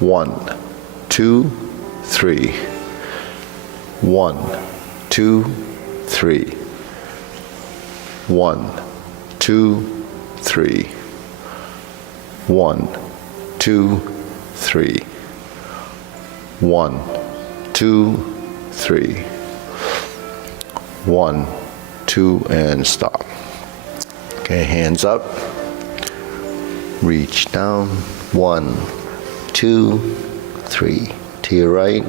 1, 2, 3. 1, 2, 3. 1, 2, 3. 1, 2, 3. 1, 2, 3. 1, 2, and stop. Okay, hands up. Reach down. 1, 2, 3. To your right,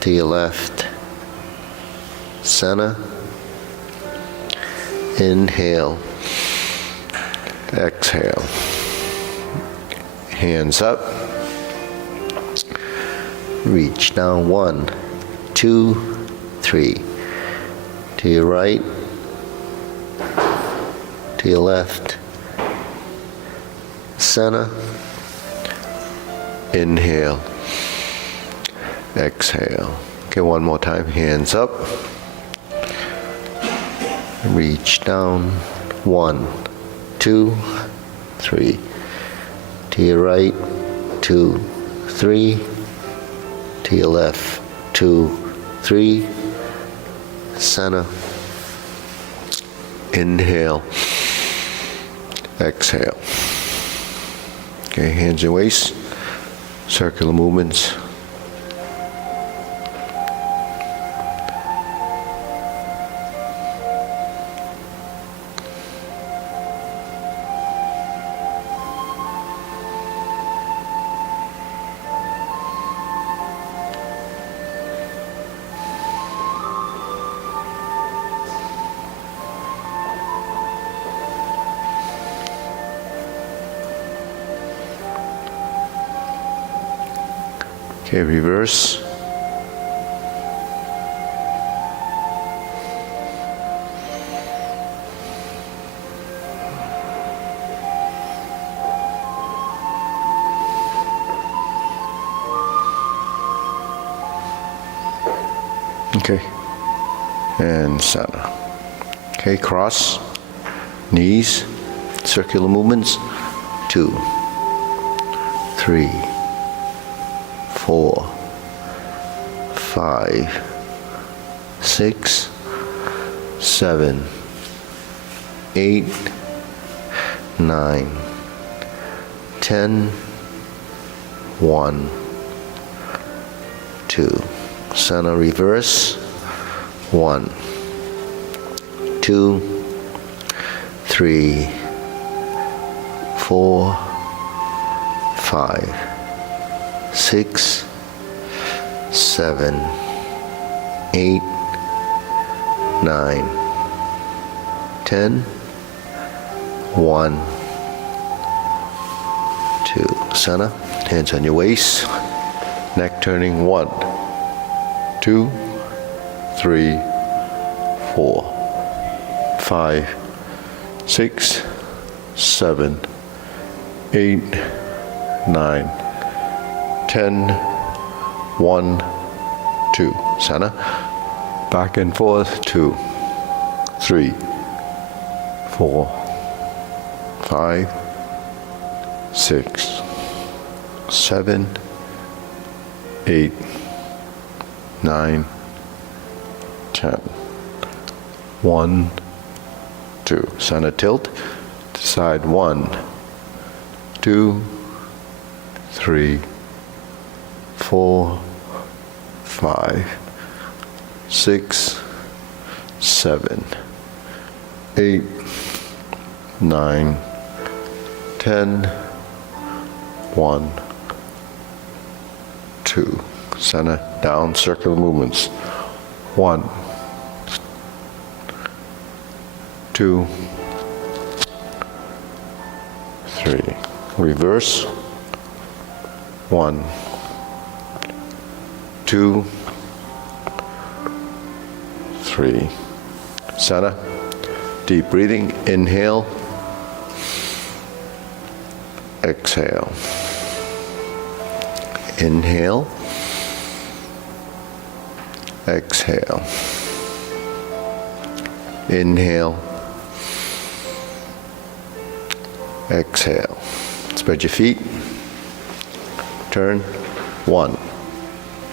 to your left, center. Inhale, exhale. Hands up. Reach down. 1, 2, 3. To your right, to your left, center. Inhale, exhale. Okay, one more time. Hands up. Reach down. 1, 2, 3. To your right, 2, 3. To your left, 2, 3. Center. Inhale, exhale. Okay, hands and waist, circular movements. Okay, reverse. Okay, and center. Okay, cross, knees, circular movements. 2, 3, 4, 5, 6, 7, 8, 9, 10, 1, 2. Center, reverse. 1, 2, 3, 4, 5, 6, 7, 8, 9, 10, 1, 2. Center, hands on your waist, neck turning. 1, 2, 3, 4, 5, 6, 7, 8, 9, 10, 1, 2. Center. Back and forth. 2, 3, 4, 5, 6, 7, 8, 9, 10. 1, 2. Center tilt. To side. 1, 2, 3, 4, 5, 6, 7, 8, 9, 10, 1, 2. Center, down, circular movements. 1, 2, 3. Reverse. 1, 2, 3. Center. Deep breathing. Inhale. Exhale. Inhale. Exhale. Inhale. Exhale. Spread your feet. Turn. 1,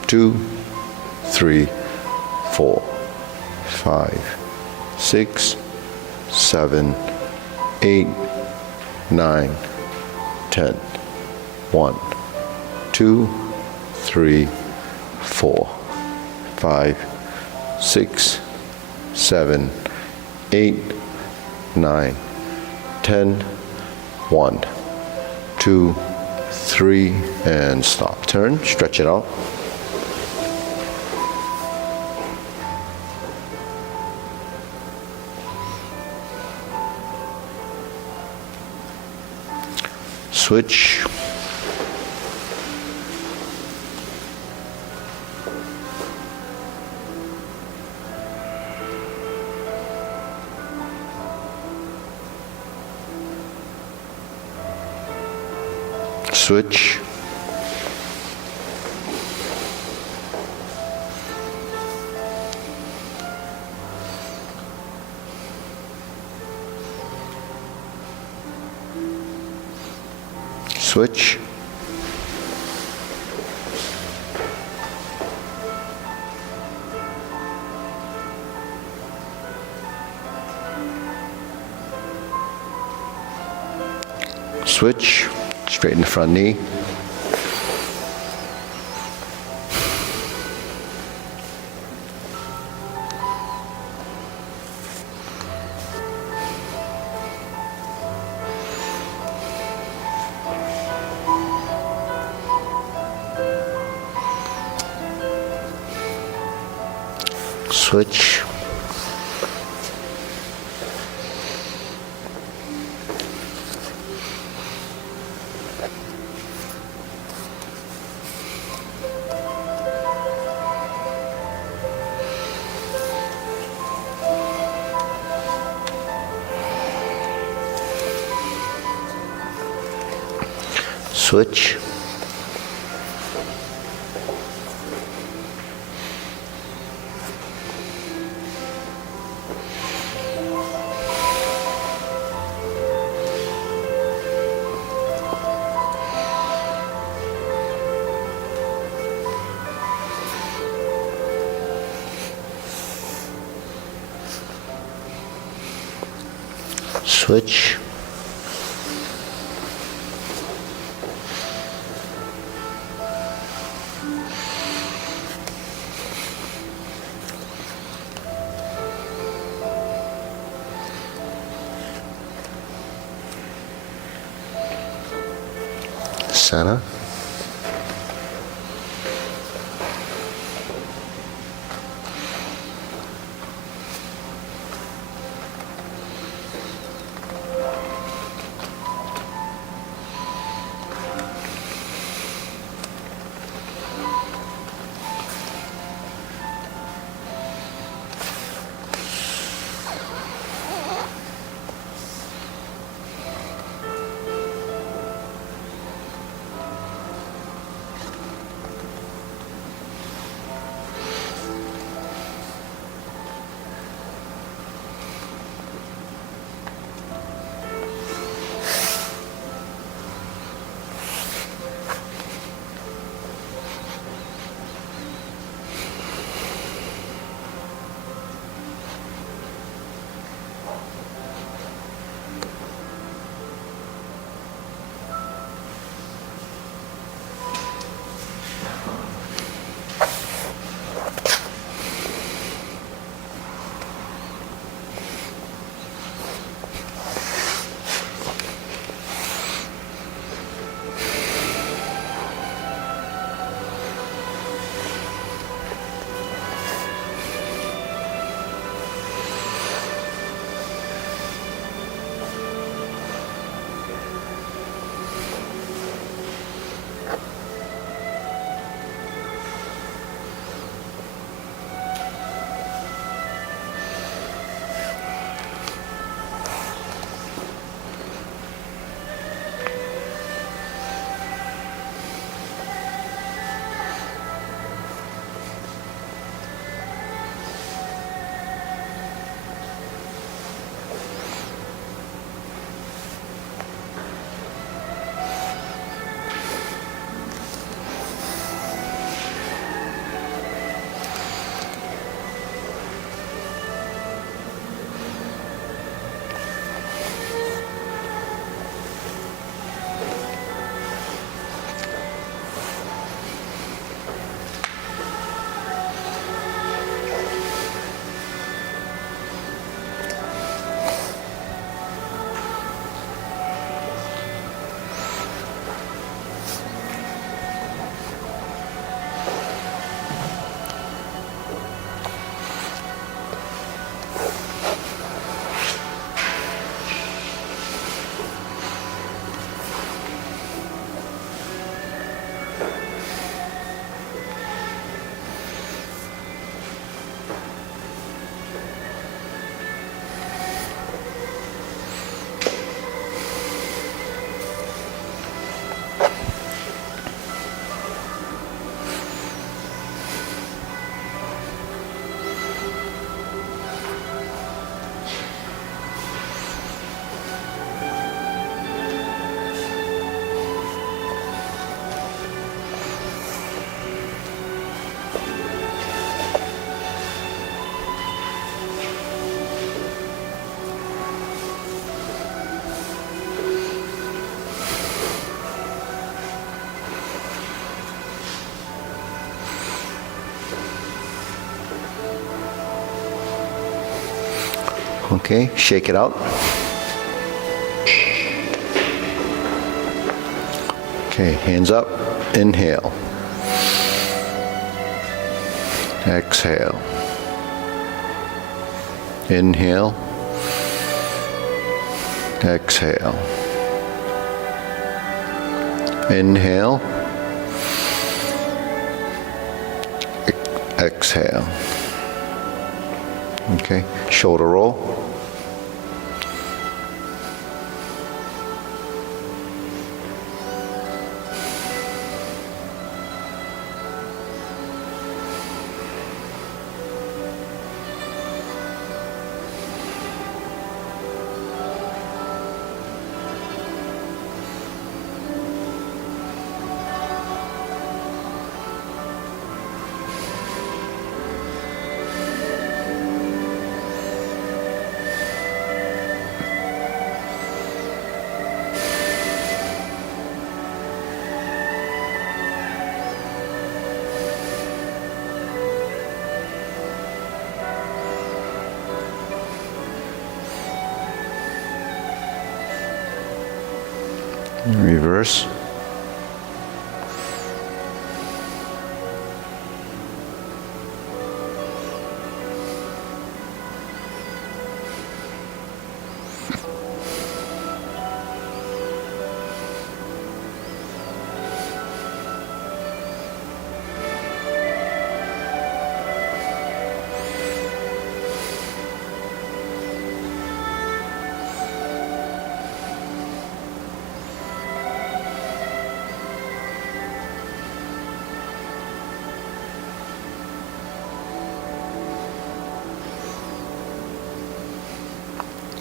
2, 3, 4, 5, 6, 7, 8, 9, 10. 1, 2, 3, 4, 5, 6, 7, 8, 9, 10. 1, 2, 3, and stop. Turn, stretch it out. Switch. Switch. Switch. Switch. Straighten the front knee. Switch. Switch. Switch. Center. Okay, shake it out. Okay, hands up, inhale. Exhale. Inhale. Exhale. Inhale. Exhale. Okay, shoulder roll. Reverse.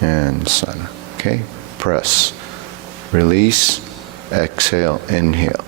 And center. Okay, press. Release. Exhale. Inhale.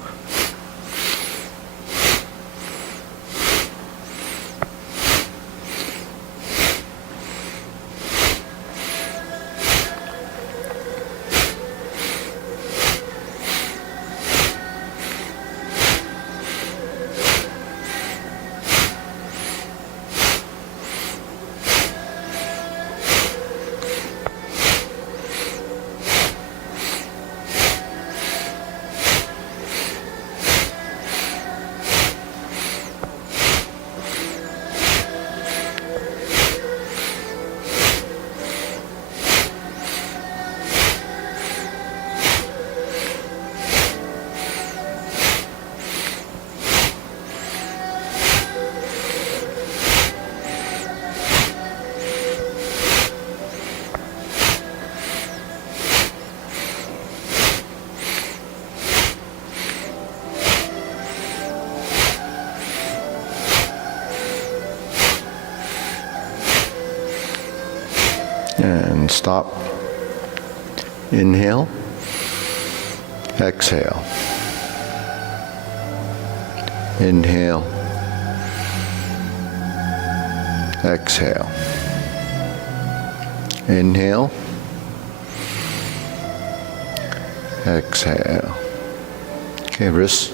And stop. Inhale. Exhale. Inhale. Exhale. Inhale. Exhale. Okay, wrists.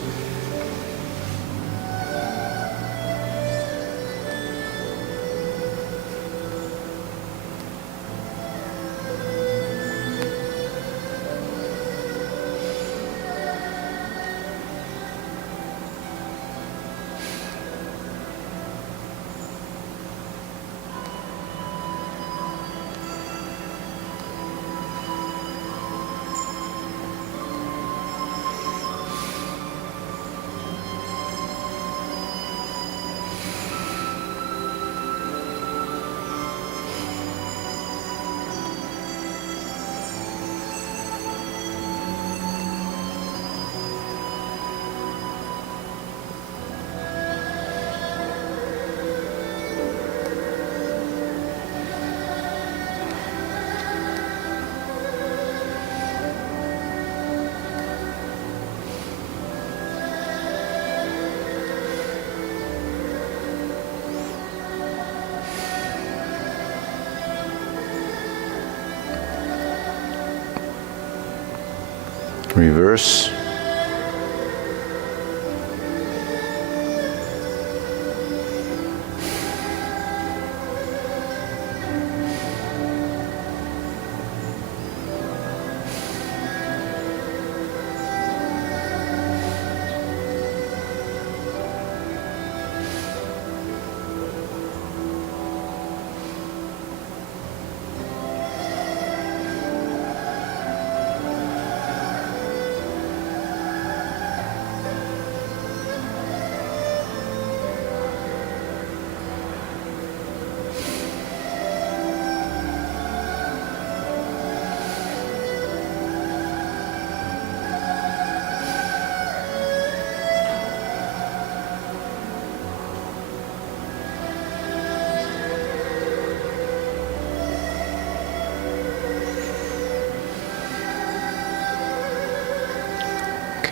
Reverse.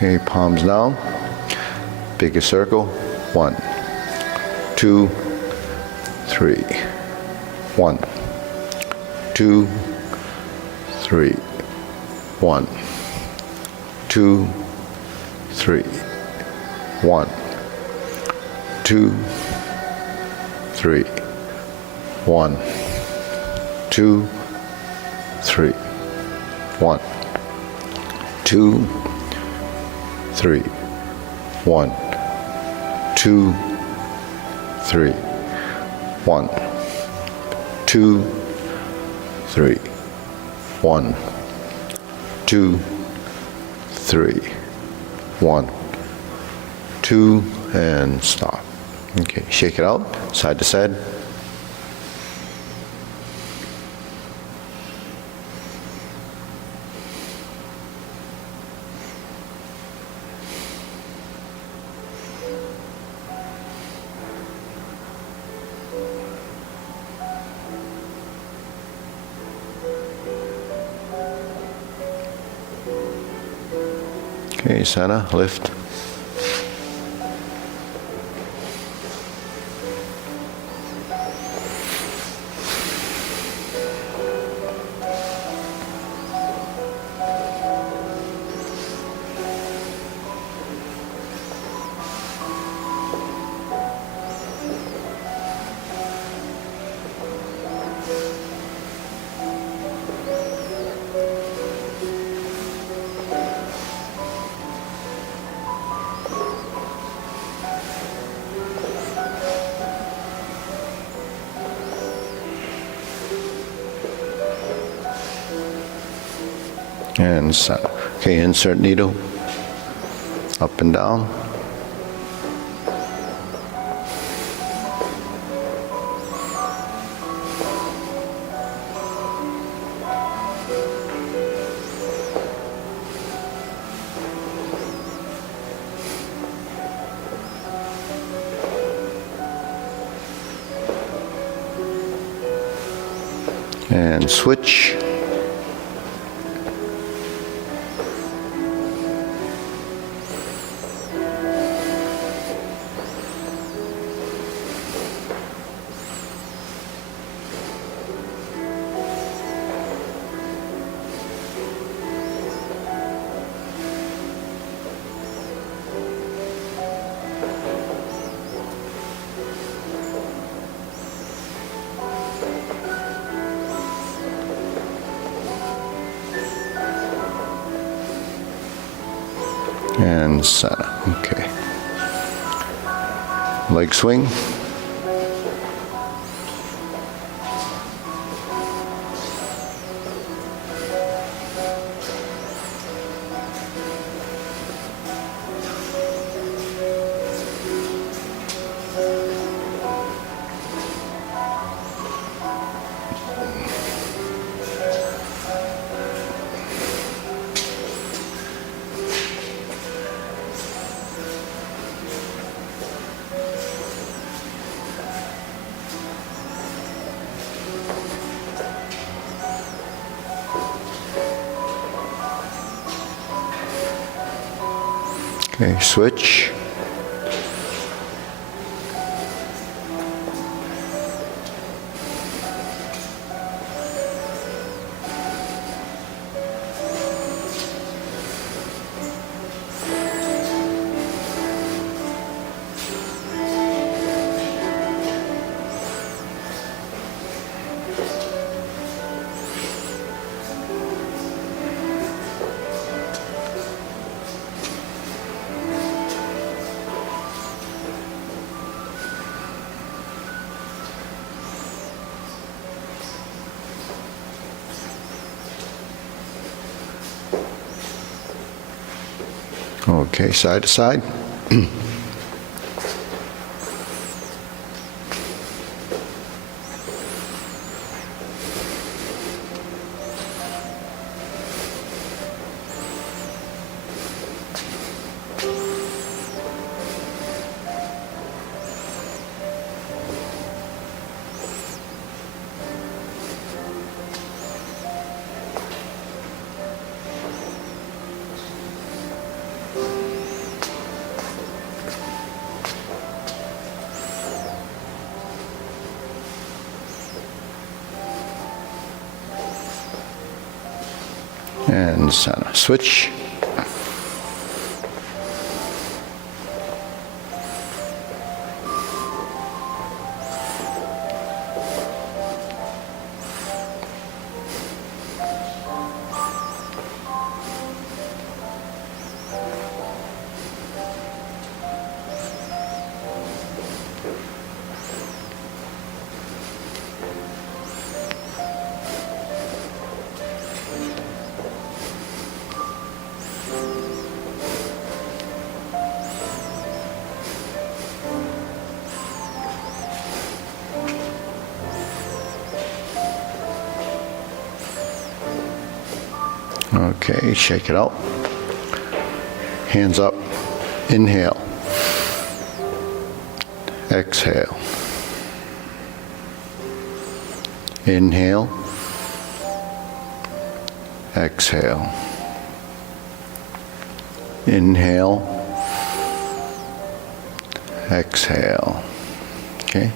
Okay, palms down. Bigger circle. 1, 2, 3. 1, 2, 3. 1, 2, 3. 1, 2, 3. 1, 2, 3. 1, 2, 3. 1, 2, 3. 1, 2, 3. 1, 2, 3. 1, 2, and stop. Okay, shake it out, side to side. Okay, center, lift. And center. Okay, insert needle. Up and down. And switch. And center. Okay. Leg swing. Okay, switch. Okay, side to side. And center. Switch. Okay, shake it out. Hands up. Inhale. Exhale. Inhale. Exhale. Inhale. Exhale. Okay.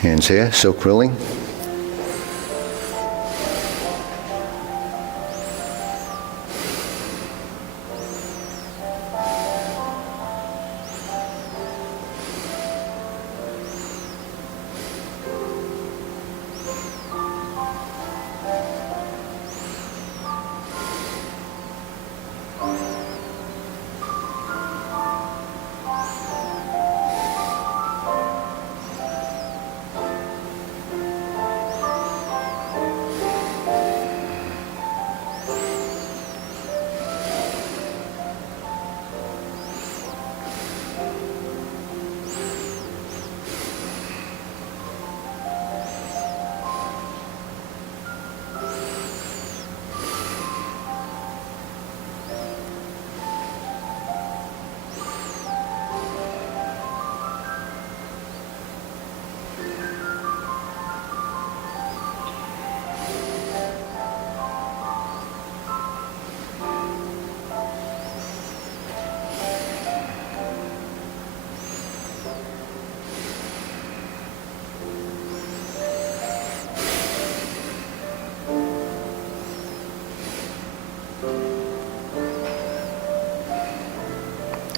Hands here, silk rilling.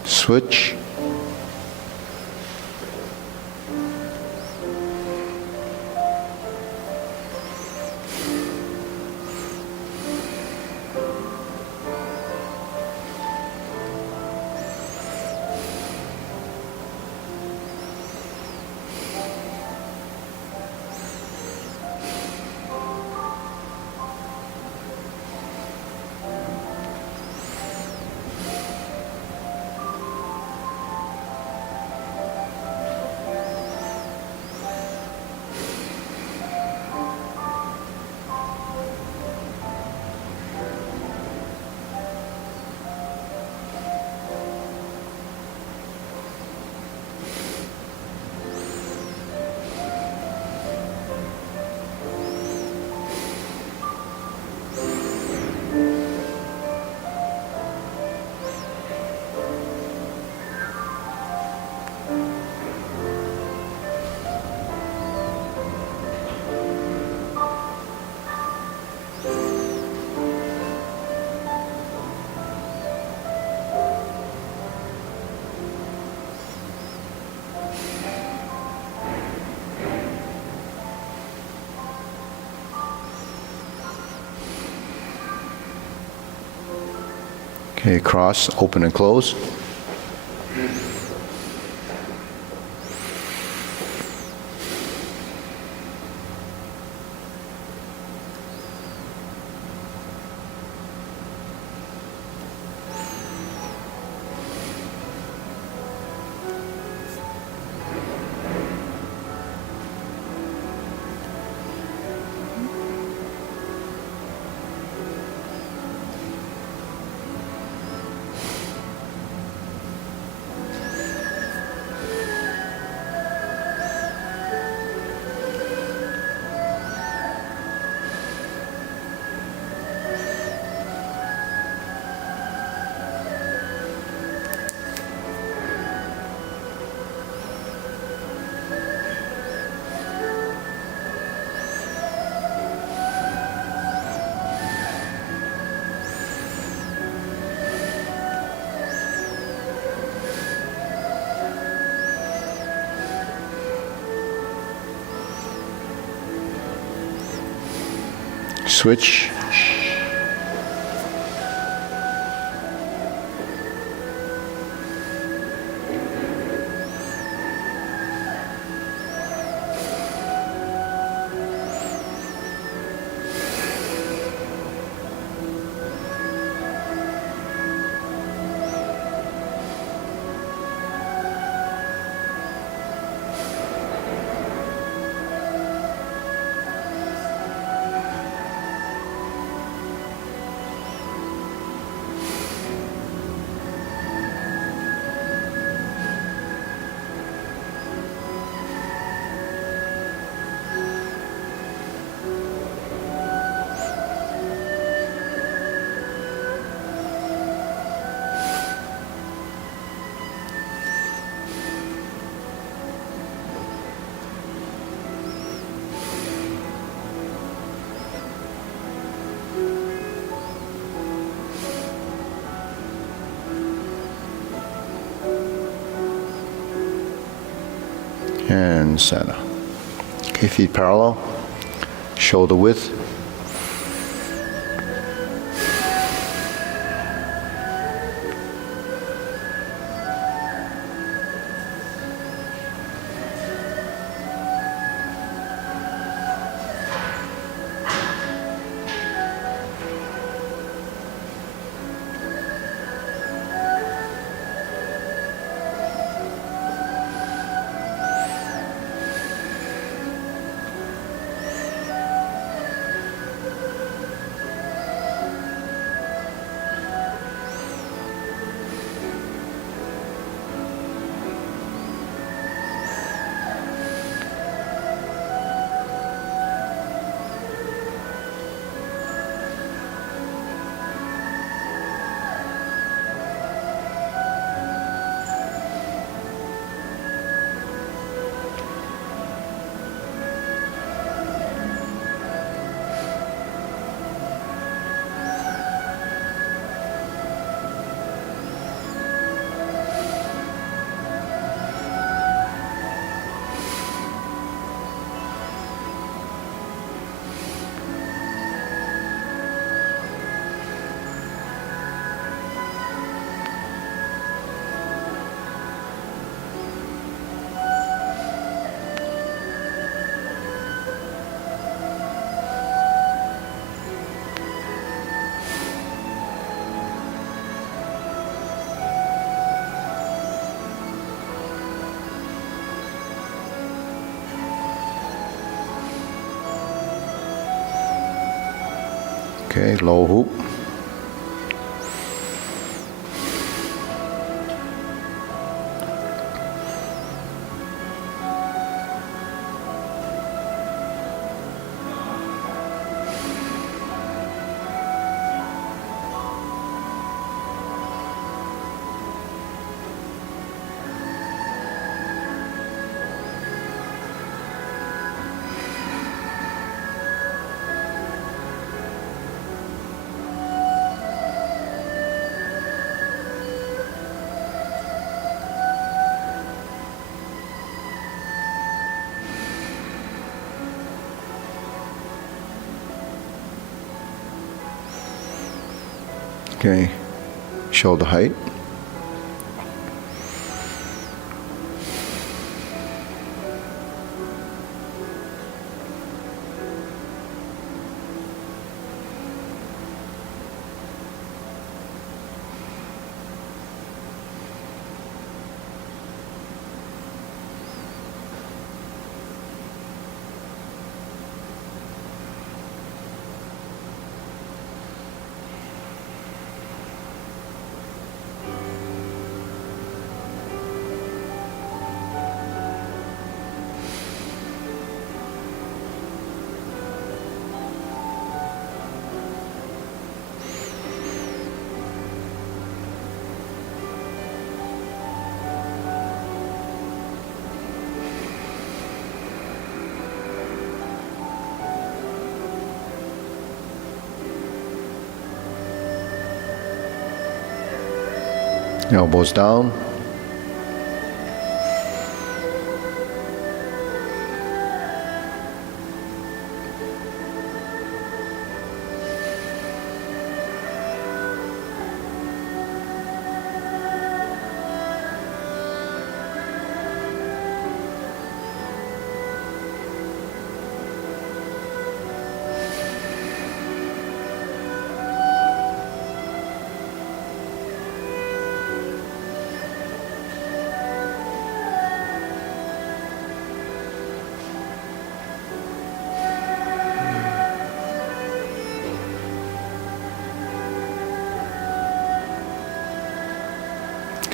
Switch. Okay, cross, open and close. switch. And center. Okay, feet parallel, shoulder width. Okay, low hoop. Okay, shoulder height. Elbows down.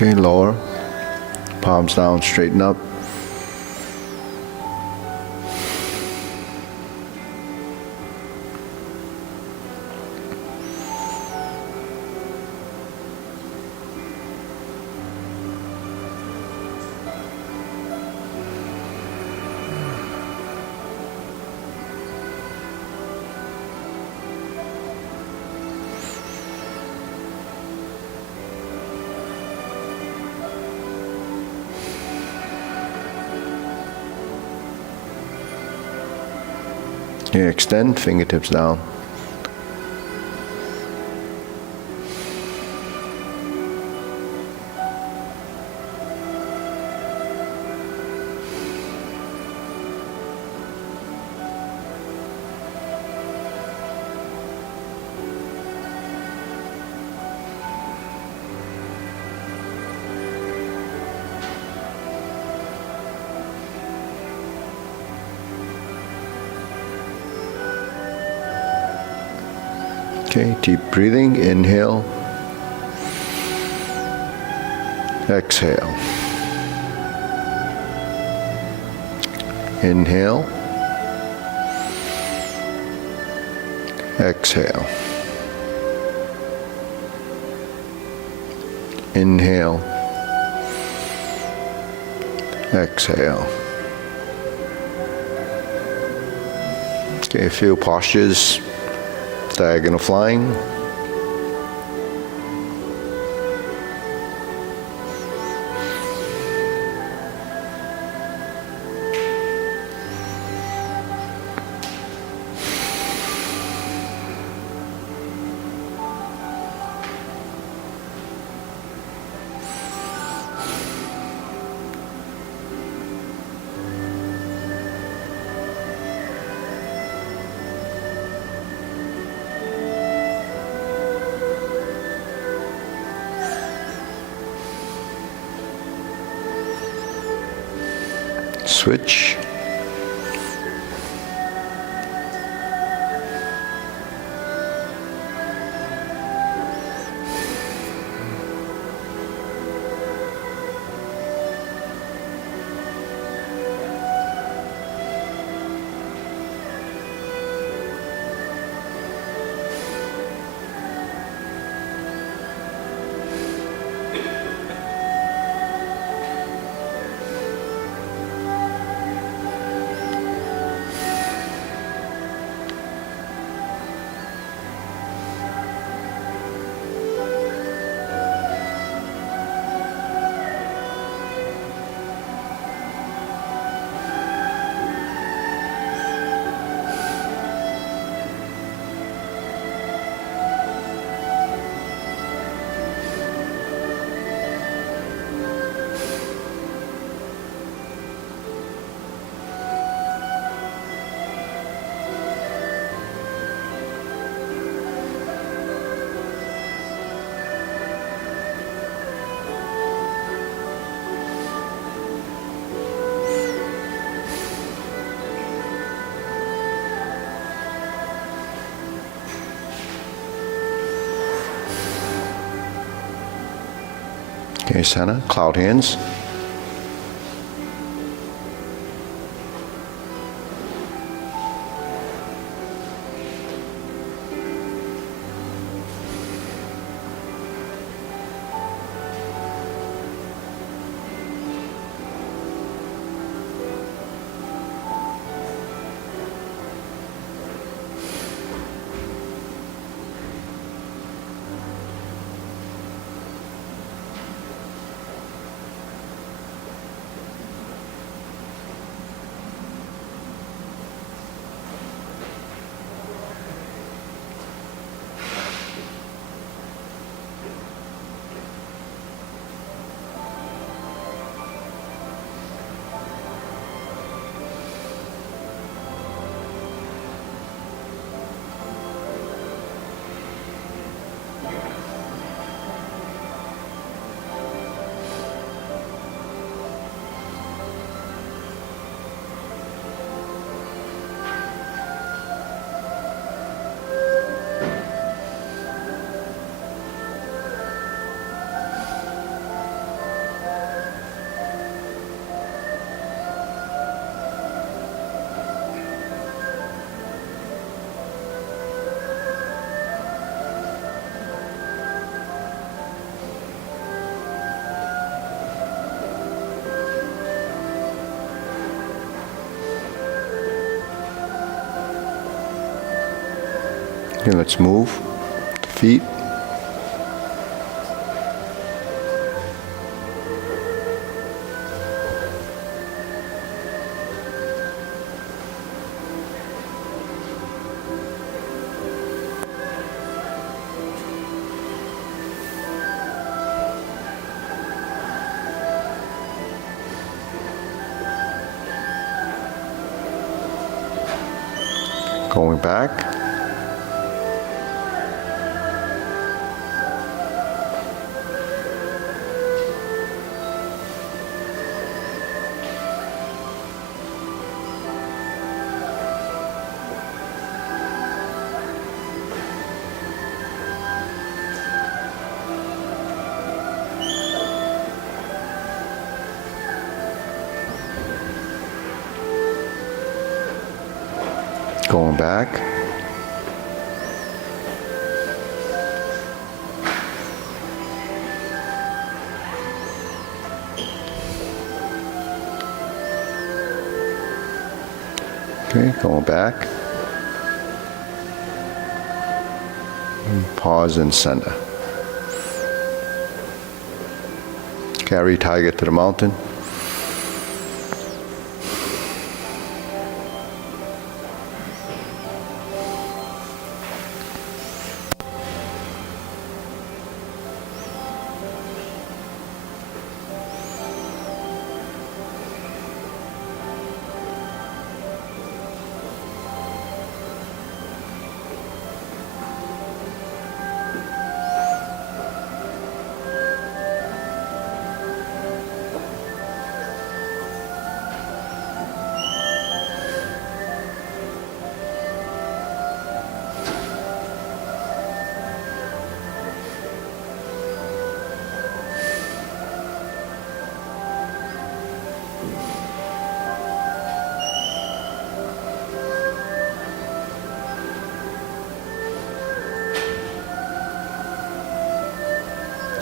Okay, lower. Palms down, straighten up. Okay, extend, fingertips down. Okay, deep breathing, inhale, exhale. Inhale, exhale. Inhale, exhale. Okay, a few postures. Diagonal flying. Switch. Okay, center, cloud hands. Okay, let's move the feet. Going back. Going back. Okay, going back. And pause and center. Carry tiger to the mountain.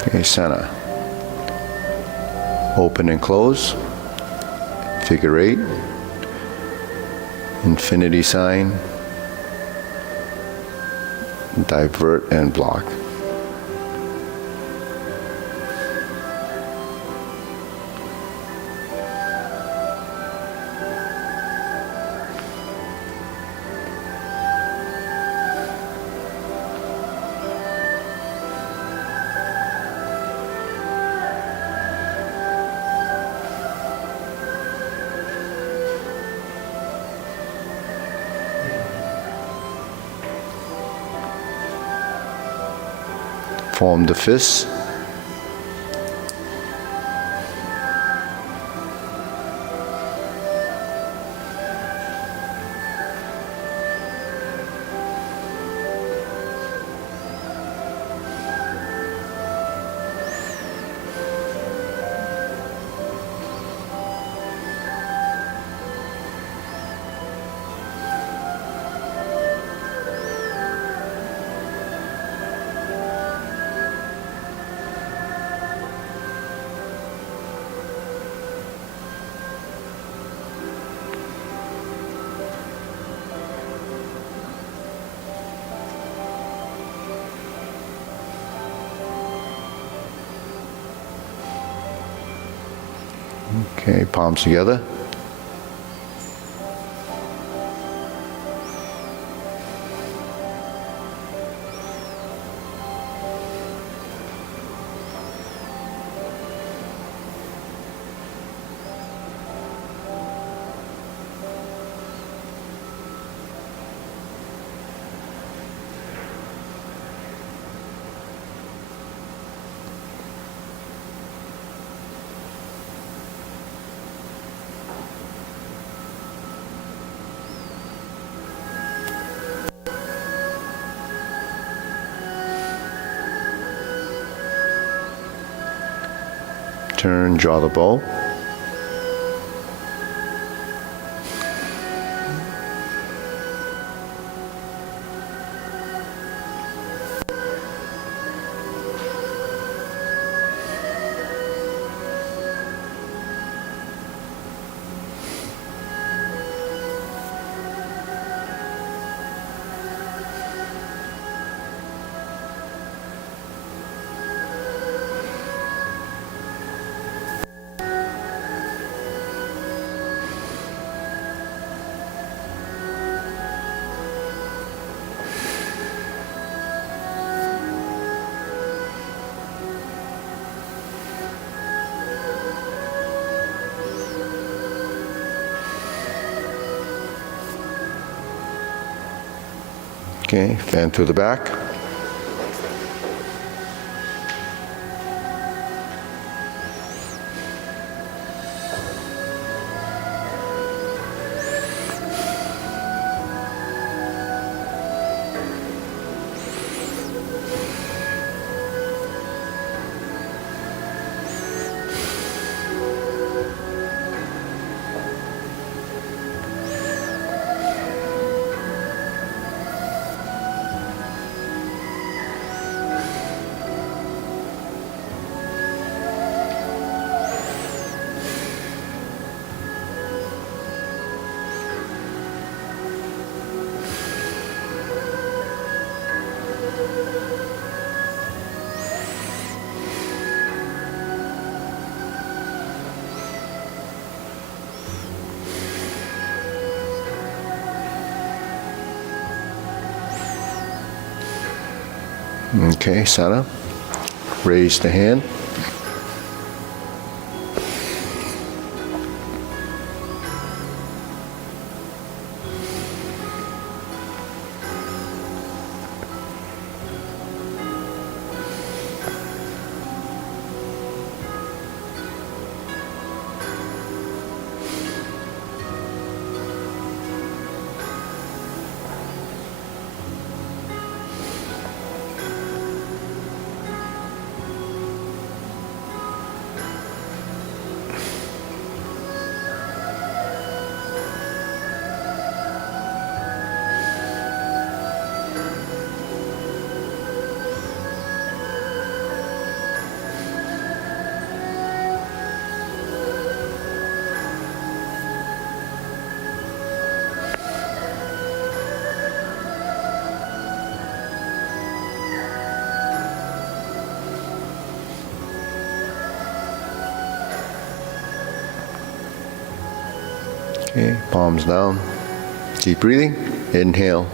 Okay, center. Open and close. Figure 8. Infinity sign. Divert and block. Form the fists. Okay, palms together. Turn, draw the bow. Okay, fan through the back. Okay, Sana. Raise the hand. Okay, palms down. Deep breathing. Inhale.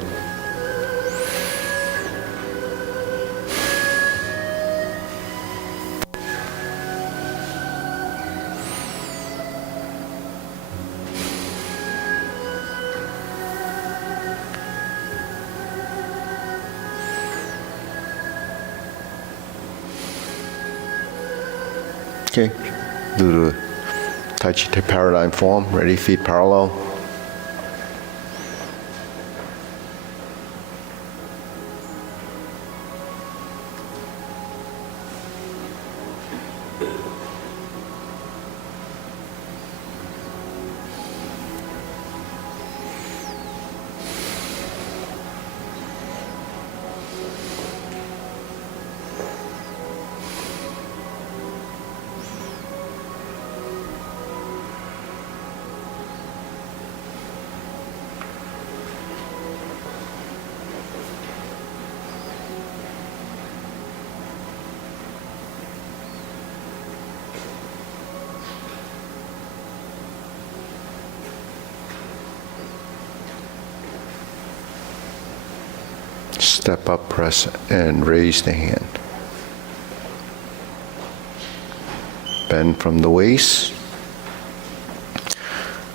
Okay, do the Tai Chi Paradigm form. Ready, feet parallel. Step up, press, and raise the hand. Bend from the waist.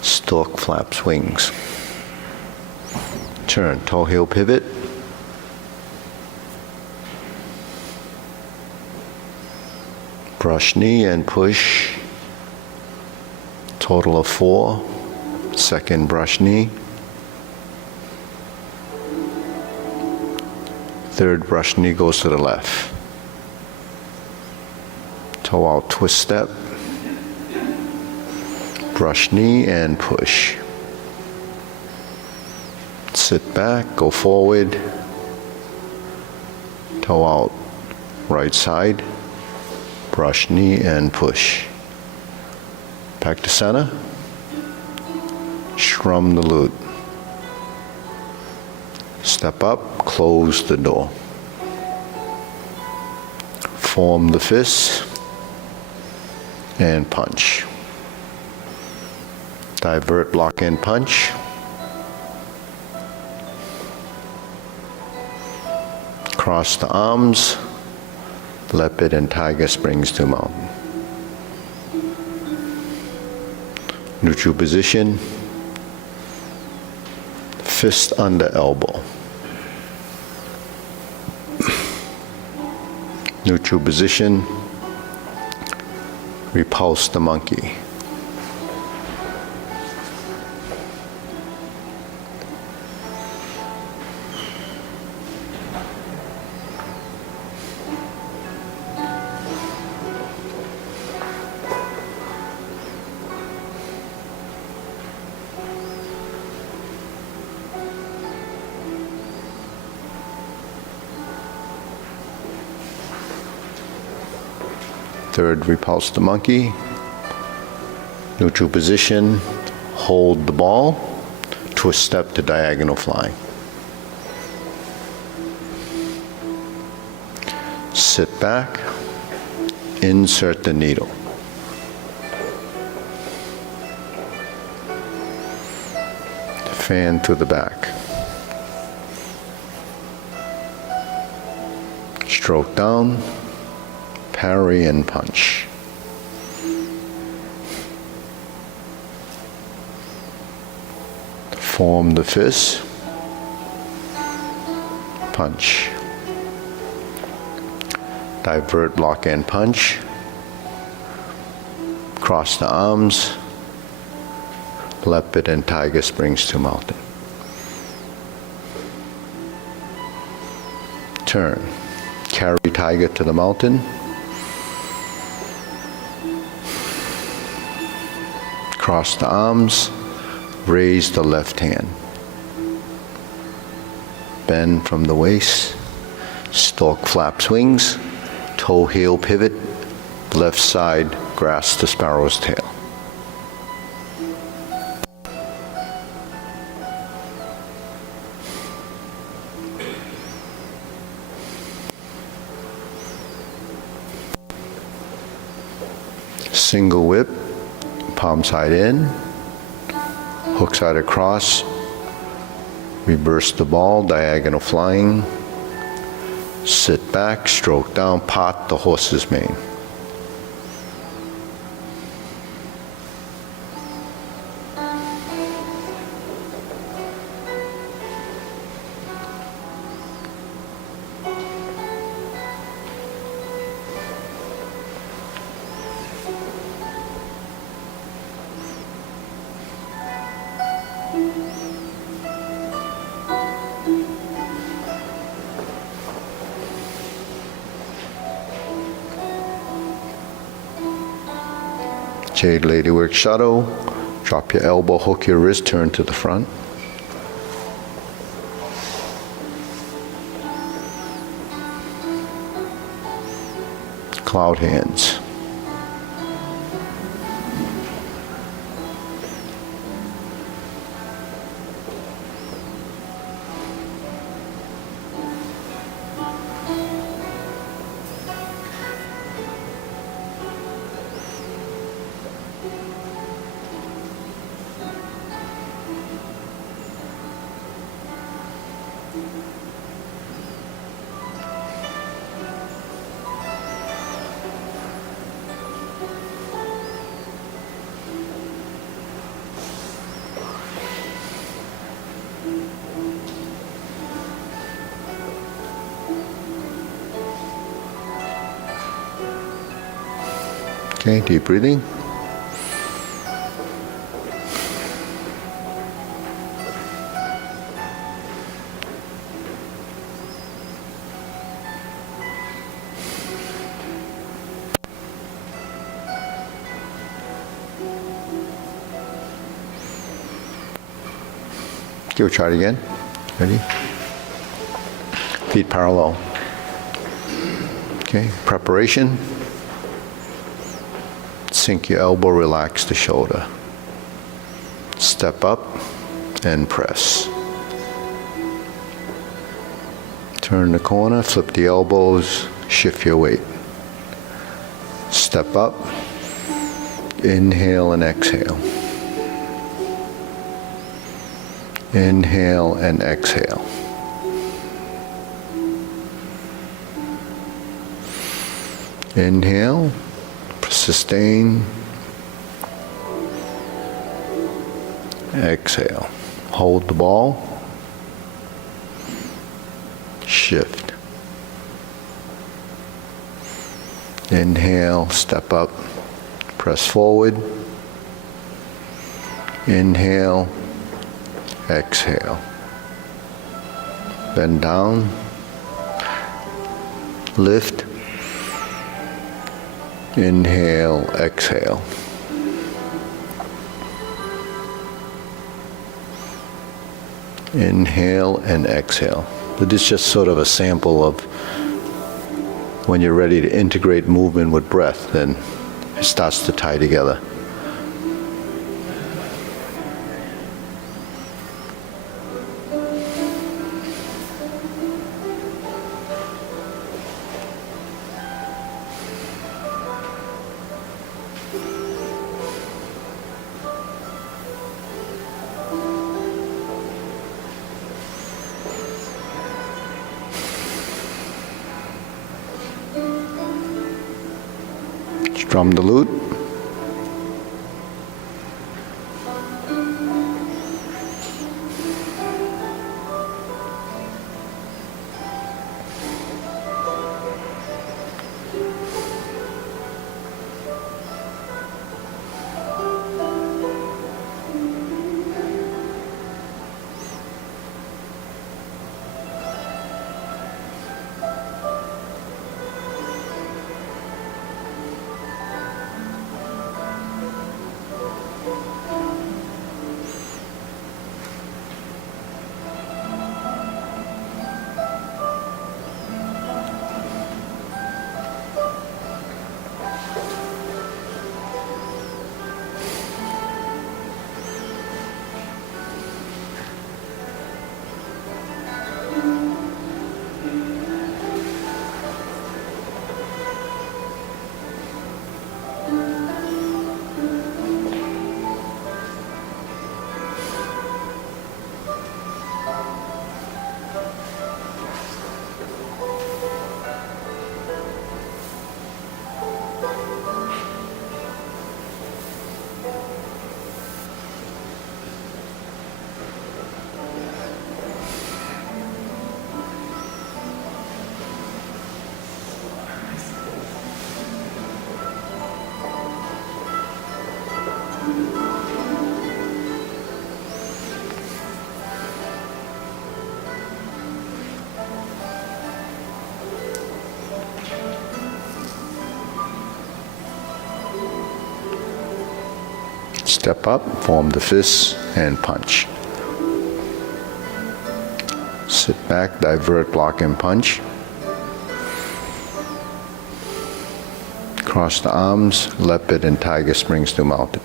Stork flaps wings. Turn, toe heel pivot. Brush knee and push. Total of 4. Second brush knee. Third brush knee goes to the left. Toe out, twist step. Brush knee and push. Sit back, go forward. Toe out, right side. Brush knee and push. Back to center. Strum the lute. Step up, close the door. Form the fist and punch. Divert, block, and punch. Cross the arms. Leopard and tiger springs to mountain. Neutral position. Fist under elbow. Neutral position, repulse the monkey. Third, repulse the monkey. Neutral position, hold the ball, twist step to diagonal flying. Sit back, insert the needle. Fan to the back. Stroke down, parry and punch. Form the fist, punch. Divert, block and punch. Cross the arms, leopard and tiger springs to mountain. Turn, carry tiger to the mountain. Cross the arms, raise the left hand. Bend from the waist, stork flaps wings, toe heel pivot, left side grasp the sparrow's tail. Single whip, palm side in, hook side across, reverse the ball, diagonal flying, sit back, stroke down, pot the horse's mane. Jade Ladywork Shuttle. Drop your elbow, hook your wrist, turn to the front. Cloud hands. Okay, deep breathing. Okay, we'll try it again. Ready? Feet parallel. Okay, preparation. Sink your elbow, relax the shoulder. Step up and press. Turn the corner, flip the elbows, shift your weight. Step up, inhale and exhale. Inhale and exhale. Inhale, sustain. Exhale. Hold the ball. Shift. Inhale, step up, press forward. Inhale, exhale. Bend down, lift. Inhale, exhale. Inhale and exhale. So this is just sort of a sample of when you're ready to integrate movement with breath, then it starts to tie together. Strum the lute. Step up, form the fists, and punch. Sit back, divert, block, and punch. Cross the arms, leopard and tiger springs to mountain.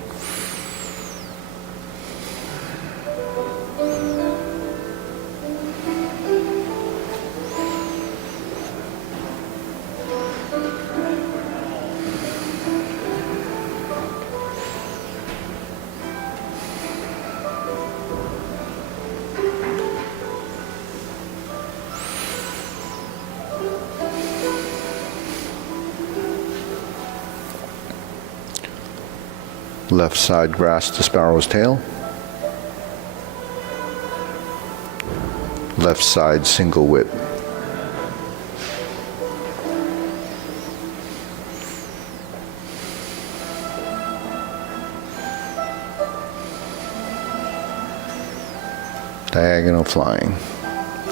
Left side grasp the sparrow's tail. Left side single whip. Diagonal flying.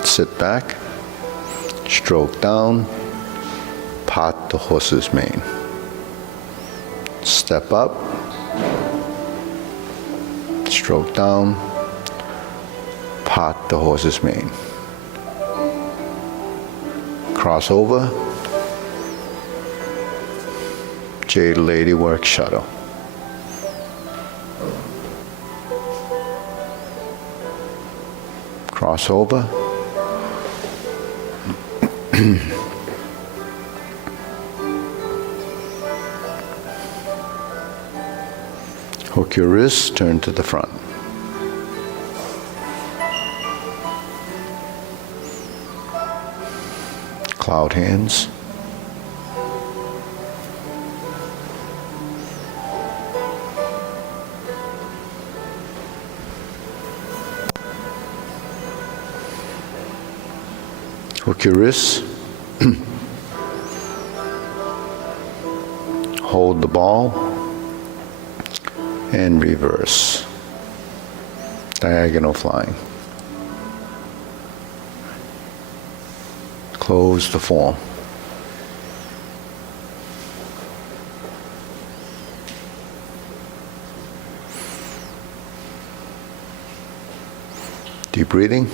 Sit back, stroke down, part the horse's mane. Step up, stroke down, part the horse's mane. Cross over, Jade Ladywork shuttle. Cross over. Hook your wrists, turn to the front. Cloud hands. Hook your wrists. hold the ball, and reverse. Diagonal flying. Close the form. Deep breathing.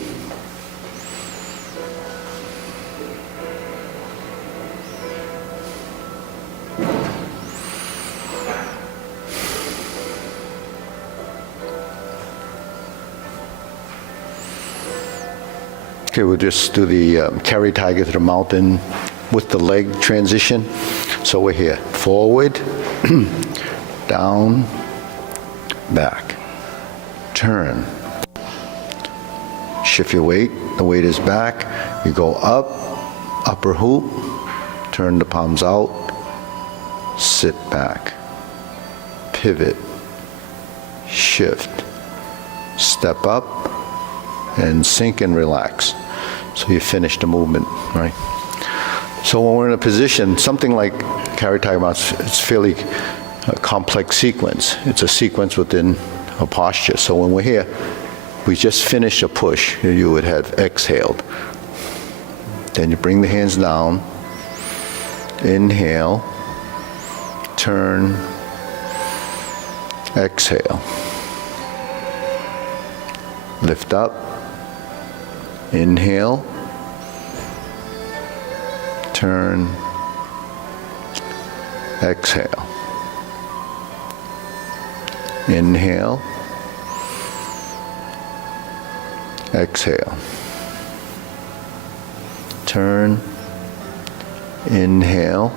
Okay, we'll just do the carry tiger to the mountain with the leg transition. So we're here, forward, down, back, turn. Shift your weight, the weight is back. You go up, upper hoop, turn the palms out, sit back, pivot, shift, step up, and sink and relax. So you finish the movement, right? So when we're in a position, something like carry tiger mounts, it's fairly complex sequence. It's a sequence within a posture. So when we're here, we just finished a push. You would have exhaled. Then you bring the hands down, inhale, turn, exhale. Lift up, inhale, turn, exhale. Inhale, exhale. Turn, inhale,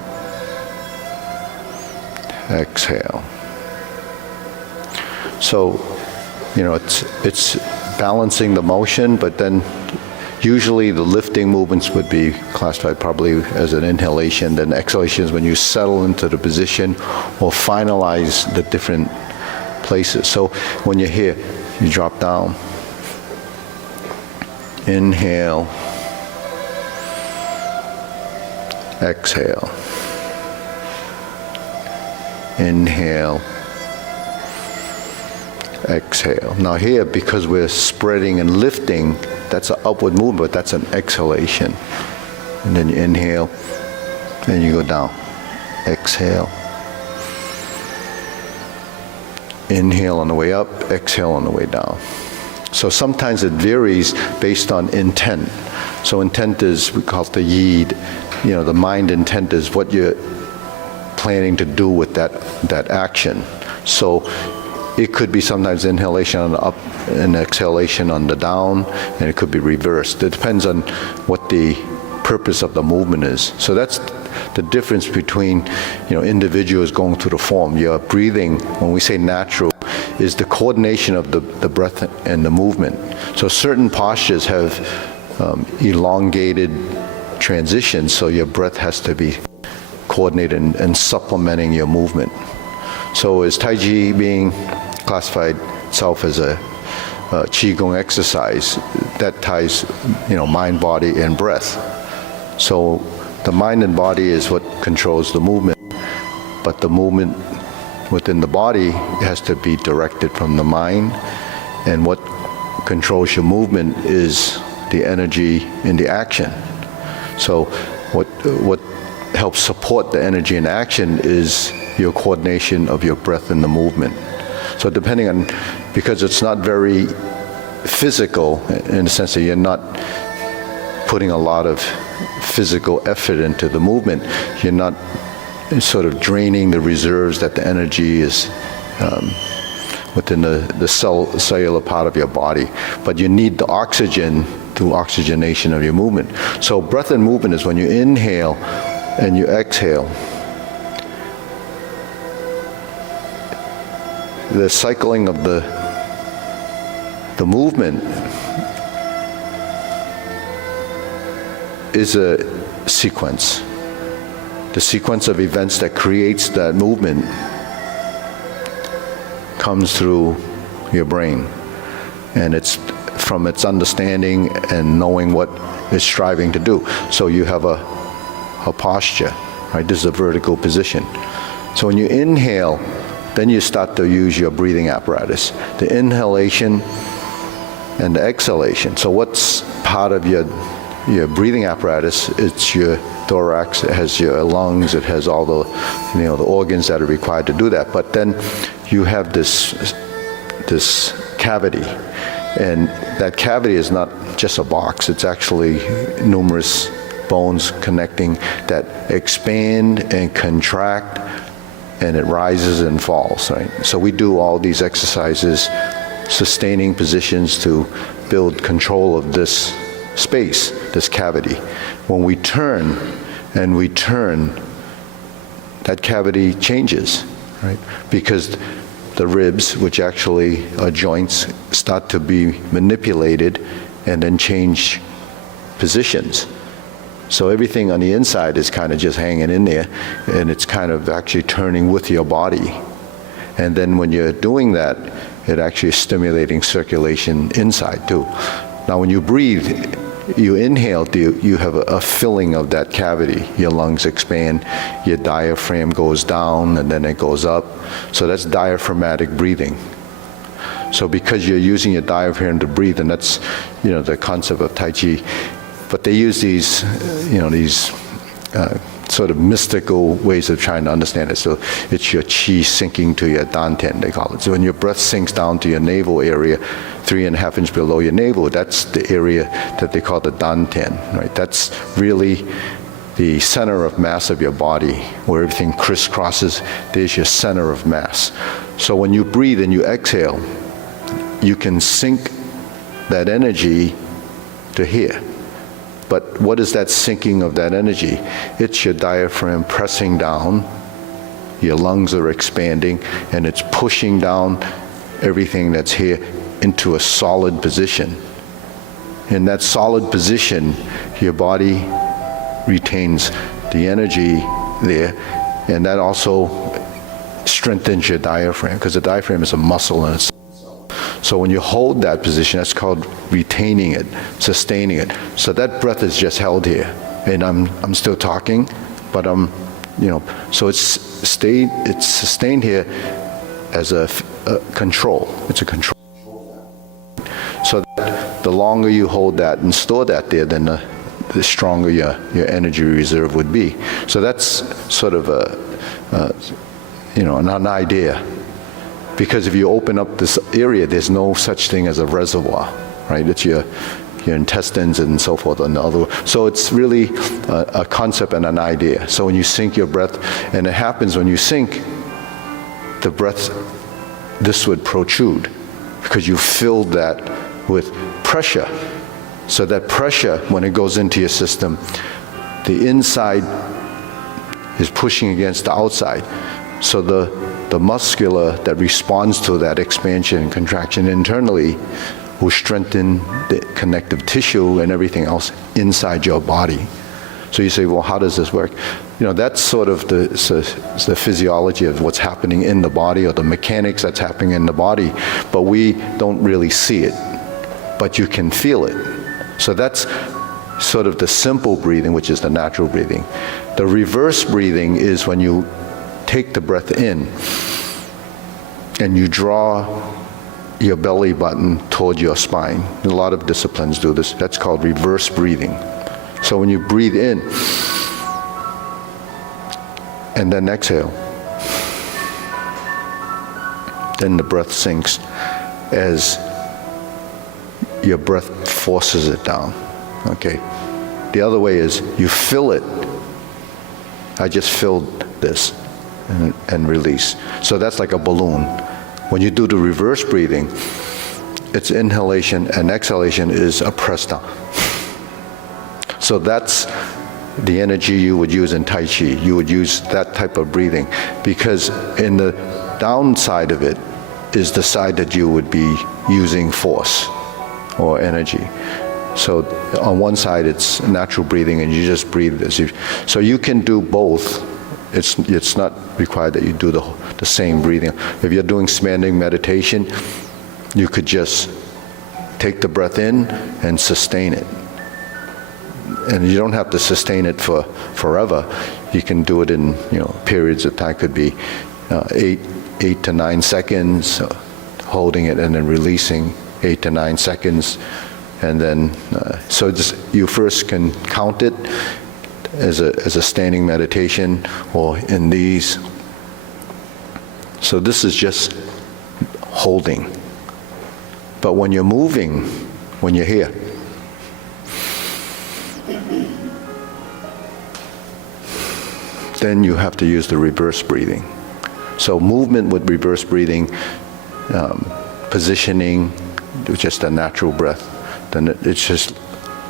exhale. So, you know, it's balancing the motion, but then usually the lifting movements would be classified probably as an inhalation, then exhalation is when you settle into the position or finalize the different places. So when you're here, you drop down, inhale, exhale, inhale, exhale. Now here, because we're spreading and lifting, that's an upward movement, but that's an exhalation. And then you inhale, and you go down. Exhale. Inhale on the way up, exhale on the way down. So sometimes it varies based on intent. So intent is, we call it the yid, you know, the mind intent is what you're planning to do with that action. So it could be sometimes inhalation on the up and exhalation on the down, and it could be reversed. It depends on what the purpose of the movement is. So that's the difference between, you know, individuals going through the form. Your breathing, when we say natural, is the coordination of the breath and the movement. So certain postures have elongated transitions, so your breath has to be coordinated and supplementing your movement. So is Tai Chi being classified itself as a Qigong exercise that ties, you know, mind, body, and breath. So the mind and body is what controls the movement, but the movement within the body has to be directed from the mind, and what controls your movement is the energy in the action. So what helps support the energy in action is your coordination of your breath and the movement. So depending on, because it's not very physical in the sense that you're not putting a lot of physical effort into the movement, you're not sort of draining the reserves that the energy is within the cellular part of your body. But you need the oxygen through oxygenation of your movement. So breath and movement is when you inhale and you exhale. The cycling of the movement is a sequence. The sequence of events that creates that movement comes through your brain. And it's from its understanding and knowing what it's striving to do. So you have a posture, right? This is a vertical position. So when you inhale, then you start to use your breathing apparatus. The inhalation and the exhalation. So what's part of your breathing apparatus? It's your thorax, it has your lungs, it has all the, the organs that are required to do that. But then you have this cavity, and that cavity is not just a box, it's actually numerous bones connecting that expand and contract, and it rises and falls, right? So we do all these exercises, sustaining positions to build control of this space, this cavity. When we turn and we turn, that cavity changes, right? Because the ribs, which actually are joints, start to be manipulated and then change positions. So everything on the inside is kind of just hanging in there, and it's kind of actually turning with your body. And then when you're doing that, it actually is stimulating circulation inside too. Now when you breathe, you inhale, you have a filling of that cavity. Your lungs expand, your diaphragm goes down, and then it goes up. So that's diaphragmatic breathing. So because you're using your diaphragm to breathe, and that's, the concept of Tai Chi, but they use these, sort of mystical ways of trying to understand it. So it's your chi sinking to your dantian, they call it. So when your breath sinks down to your navel area, 3.5 inches below your navel, that's the area that they call the dantian, right? That's really the center of mass of your body, where everything crisscrosses. There's your center of mass. So when you breathe and you exhale, you can sink that energy to here. But what is that sinking of that energy? It's your diaphragm pressing down, your lungs are expanding, and it's pushing down everything that's here into a solid position. In that solid position, your body retains the energy there, and that also strengthens your diaphragm, because the diaphragm is a muscle in itself. So when you hold that position, that's called retaining it, sustaining it. So that breath is just held here, and I'm still talking, but so it's sustained here as a control. It's a control. So that the longer you hold that and store that there, then the stronger your energy reserve would be. So that's sort of an idea. Because if you open up this area, there's no such thing as a reservoir, right? It's your intestines and so forth and the other. So it's really a concept and an idea. So when you sink your breath, and it happens when you sink, the breath, this would protrude, because you filled that with pressure. So that pressure, when it goes into your system, the inside is pushing against the outside. So the muscular that responds to that expansion and contraction internally will strengthen the connective tissue and everything else inside your body. So you say, well, how does this work? That's sort of the physiology of what's happening in the body, or the mechanics that's happening in the body, but we don't really see it, but you can feel it. So that's sort of the simple breathing, which is the natural breathing. The reverse breathing is when you take the breath in and you draw your belly button toward your spine. A lot of disciplines do this. That's called reverse breathing. So when you breathe in and then exhale, then the breath sinks as your breath forces it down. Okay. The other way is you fill it. I just filled this. And release. So that's like a balloon. When you do the reverse breathing, its inhalation and exhalation is a press down. So that's the energy you would use in Tai Chi. You would use that type of breathing, because in the downside of it is the side that you would be using force or energy. So on one side it's natural breathing, and you just breathe as if. So you can do both. It's not required that you do the same breathing. If you're doing standing meditation, you could just take the breath in and sustain it. and you don't have to sustain it for forever. You can do it in, periods of time. Could be 8 to 9 seconds, holding it and then releasing 8 to 9 seconds. And then, you first can count it as a standing meditation, or in these. So this is just holding. But when you're moving, when you're here, then you have to use the reverse breathing. So movement with reverse breathing, positioning, just a natural breath, then it's just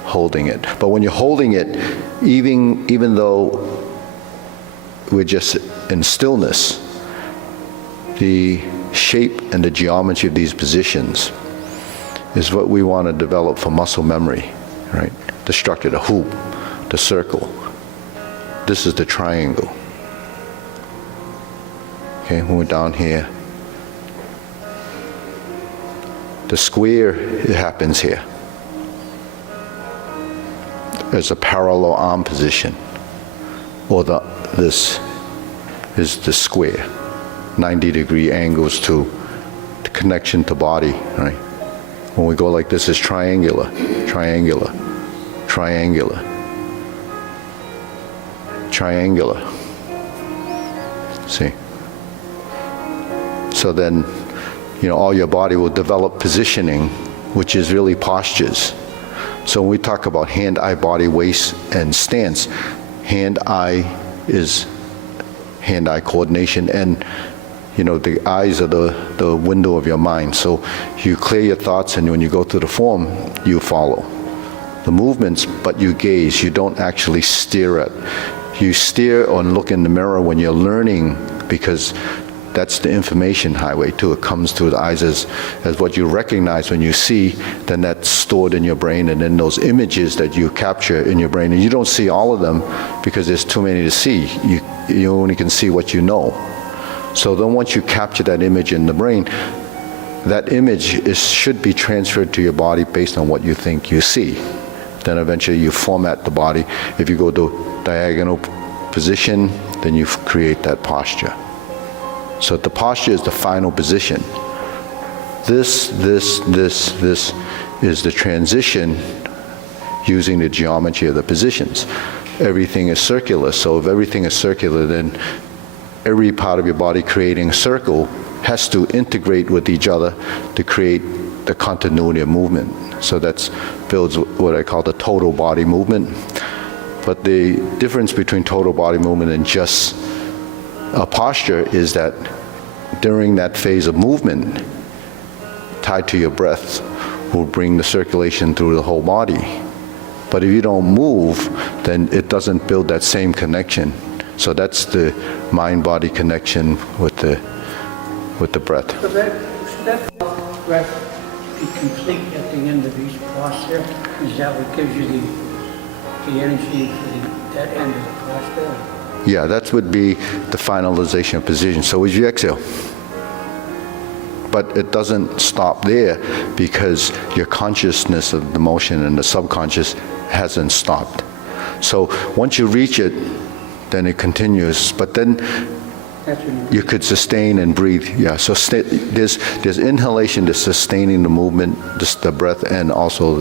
holding it. But when you're holding it, even though we're just in stillness, the shape and the geometry of these positions is what we want to develop for muscle memory, right? The structure, the hoop, the circle. This is the triangle. Okay, when we're down here. The square, it happens here. There's a parallel arm position. Or this is the square. 90-degree angles to the connection to body, right? When we go like this, is triangular, triangular, triangular, triangular. See? So then, all your body will develop positioning, which is really postures. So when we talk about hand, eye, body, waist, and stance, hand-eye is hand-eye coordination, and the eyes are the window of your mind. So you clear your thoughts, and when you go through the form, you follow the movements, but you gaze. You don't actually steer it. You steer or look in the mirror when you're learning, because that's the information highway too. It comes through the eyes as what you recognize when you see, then that's stored in your brain, and then those images that you capture in your brain, and you don't see all of them because there's too many to see. You only can see what you know. So then once you capture that image in the brain, that image should be transferred to your body based on what you think you see. Then eventually you format the body. If you go to diagonal position, then you create that posture. So the posture is the final position. This is the transition using the geometry of the positions. Everything is circular, so if everything is circular, then every part of your body creating a circle has to integrate with each other to create the continuity of movement. So that builds what I call the total body movement. But the difference between total body movement and just a posture is that during that phase of movement, tied to your breath, will bring the circulation through the whole body. But if you don't move, then it doesn't build that same connection. So that's the mind-body connection with the breath. So should that breath be complete at the end of each posture? Is that what gives you the energy for that end of the posture? Yeah, that would be the finalization of position. So as you exhale. But it doesn't stop there, because your consciousness of the motion and the subconscious hasn't stopped. So once you reach it, then it continues. But then you could sustain and breathe. Yeah. So there's inhalation, the sustaining the movement, the breath, and also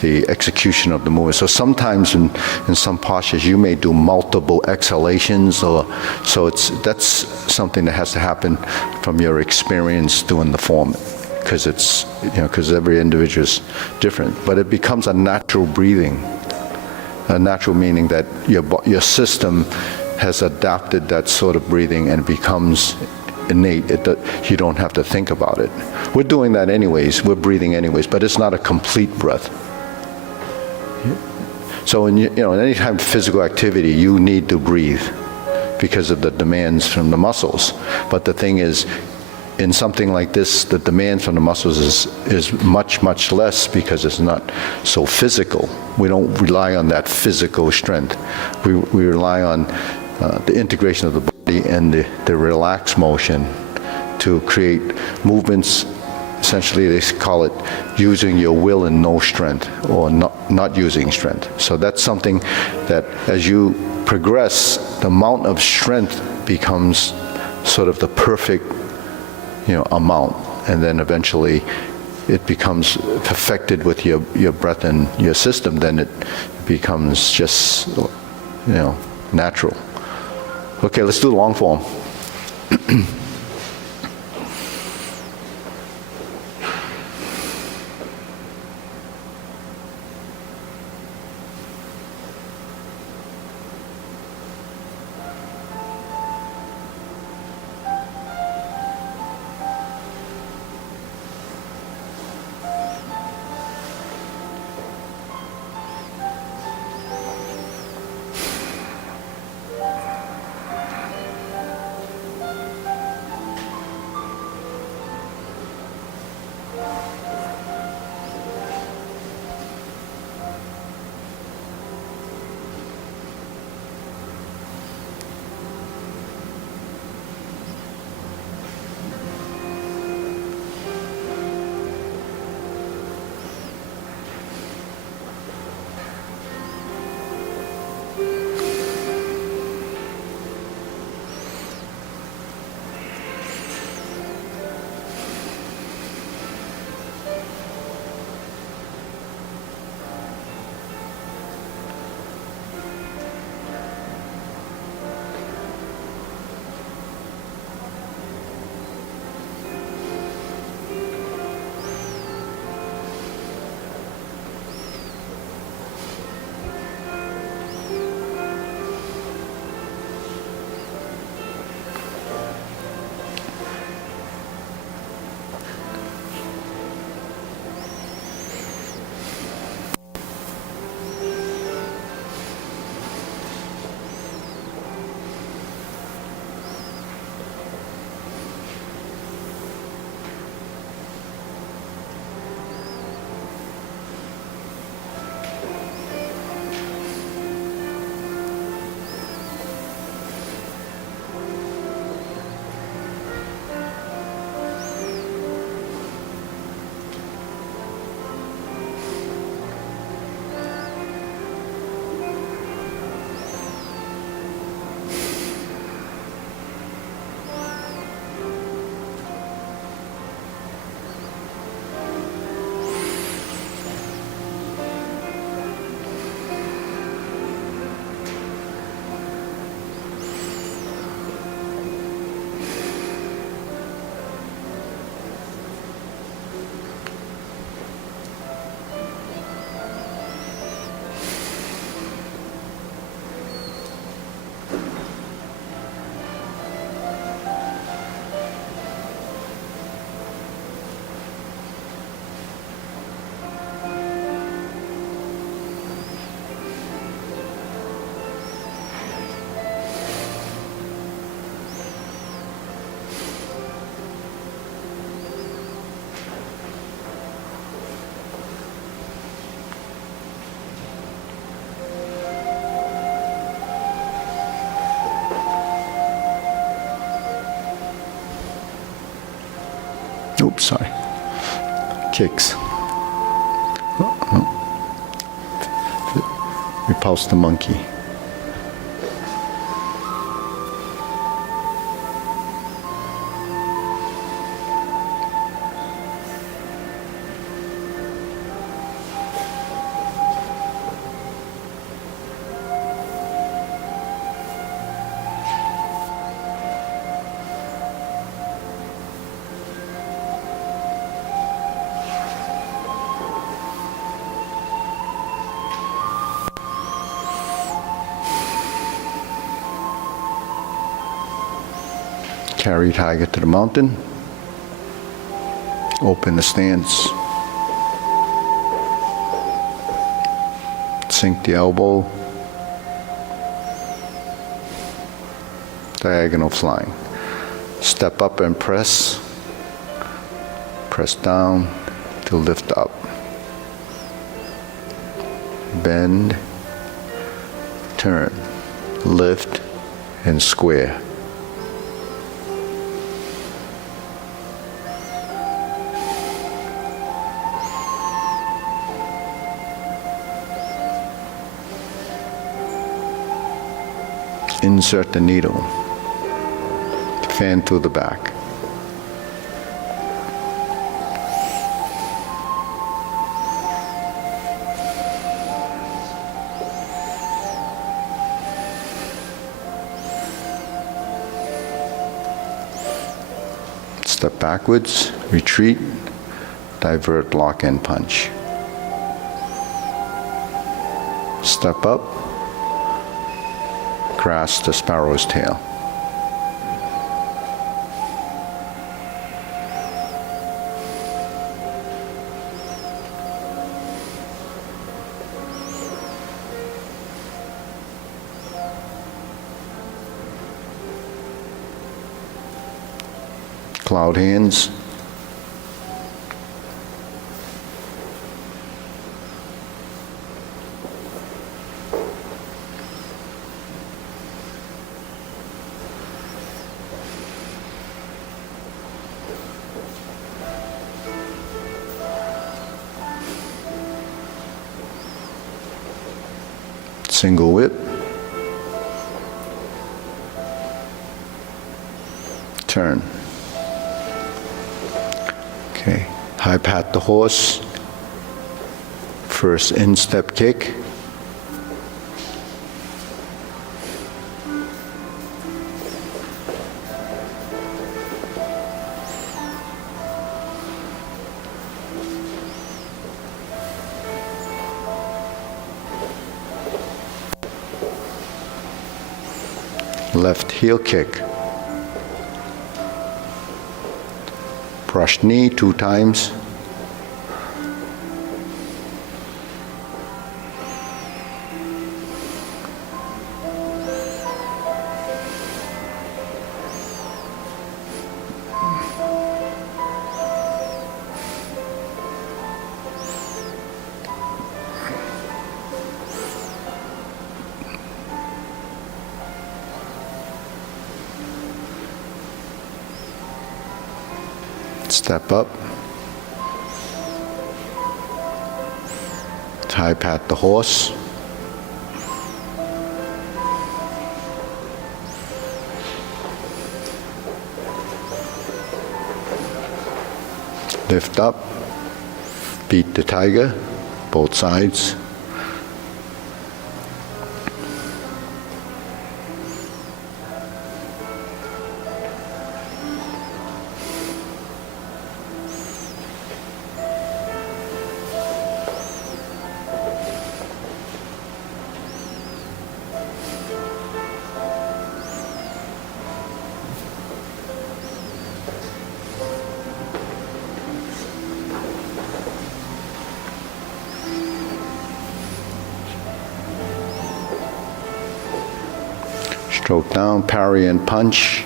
the execution of the movement. So sometimes in some postures you may do multiple exhalations, so that's something that has to happen from your experience doing the form, because it's because every individual is different. But it becomes a natural breathing, a natural meaning that your system has adapted that sort of breathing and becomes innate. You don't have to think about it. We're doing that anyways. We're breathing anyways, but it's not a complete breath. So in any kind of physical activity, you need to breathe because of the demands from the muscles. But the thing is, in something like this, the demands from the muscles is much, much less, because it's not so physical. We don't rely on that physical strength. We rely on the integration of the body and the relaxed motion to create movements essentially they call it using your will and no strength, or not using strength. So that's something that as you progress, the amount of strength becomes sort of the perfect, amount, and then eventually it becomes perfected with your breath and your system. Then it becomes just, natural. Okay, let's do the long form. Oops, sorry. Kicks. Repulse the monkey. Carry tiger to the mountain. Open the stance. Sink the elbow. Diagonal flying. Step up and press. Press down to lift up. Bend. Turn. Lift and square. insert the needle, fan through the back. Step backwards, retreat, divert, lock, and punch. Step up, grasp the sparrow's tail. Cloud hands. Single whip. Turn. Okay, high pat the horse. First instep kick. Left heel kick. Brush knee 2 times. Step up. High pat the horse. Lift up. Beat the tiger, both sides. Stroke down, parry and punch.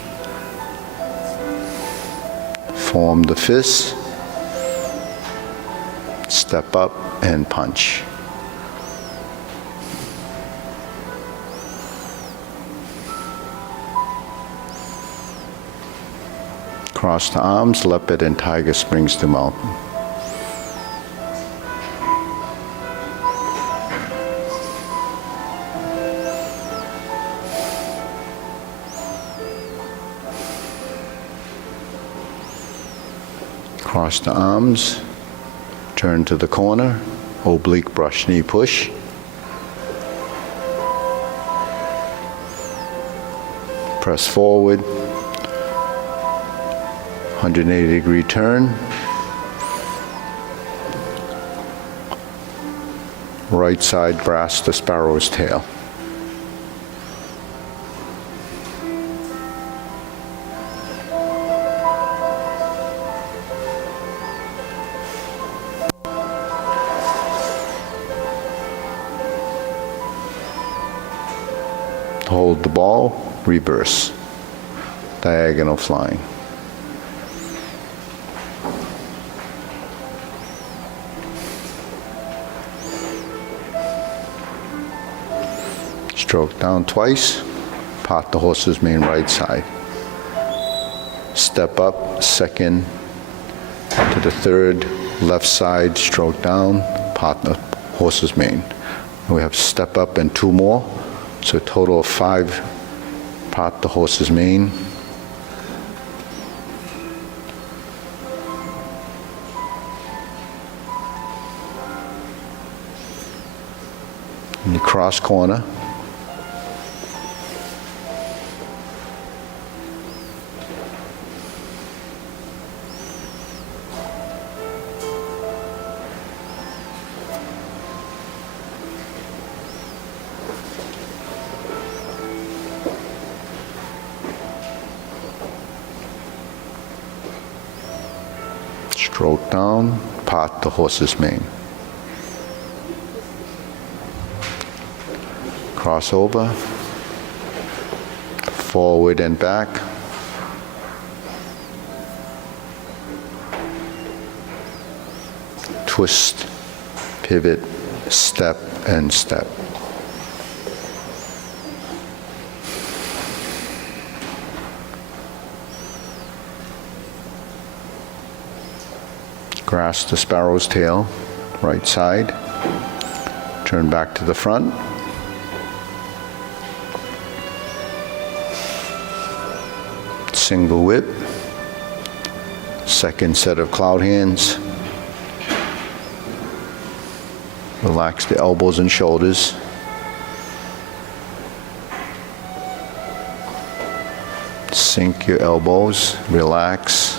Form the fist. Step up and punch. Cross the arms, leopard and tiger springs to mountain. Cross the arms, turn to the corner, oblique brush knee push. Press forward, 180-degree turn. Right side grasp the sparrow's tail. Hold the ball, reverse, diagonal flying. Stroke down twice, pot the horse's mane right side. Step up, second to the third, left side, stroke down, pot the horse's mane. We have step up and 2 more. So a total of 5 Part the horse's mane. In the cross corner. Stroke down, part the horse's mane. Cross over, forward and back. Twist, pivot, step and step. Grasp the sparrow's tail, right side. Turn back to the front. Single whip. Second set of cloud hands. Relax the elbows and shoulders. Sink your elbows, relax.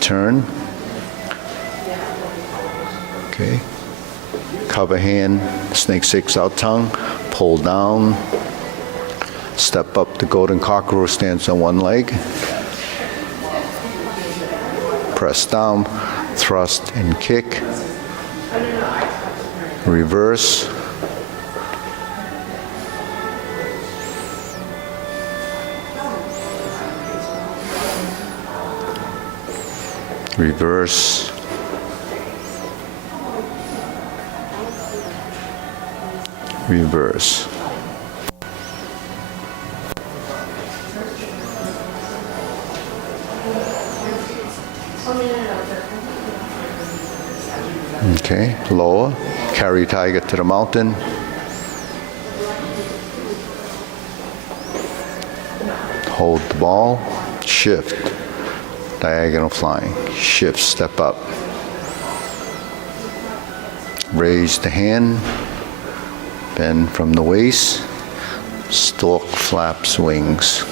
Turn. Okay. Cover hand, snake six out tongue, pull down. Step up the golden cockerel stance on one leg. Press down, thrust and kick. Reverse. Reverse. Reverse. Okay, lower. Carry tiger to the mountain. Hold the ball. Shift. Diagonal flying. Shift, step up. Raise the hand. Bend from the waist. Stork flaps wings.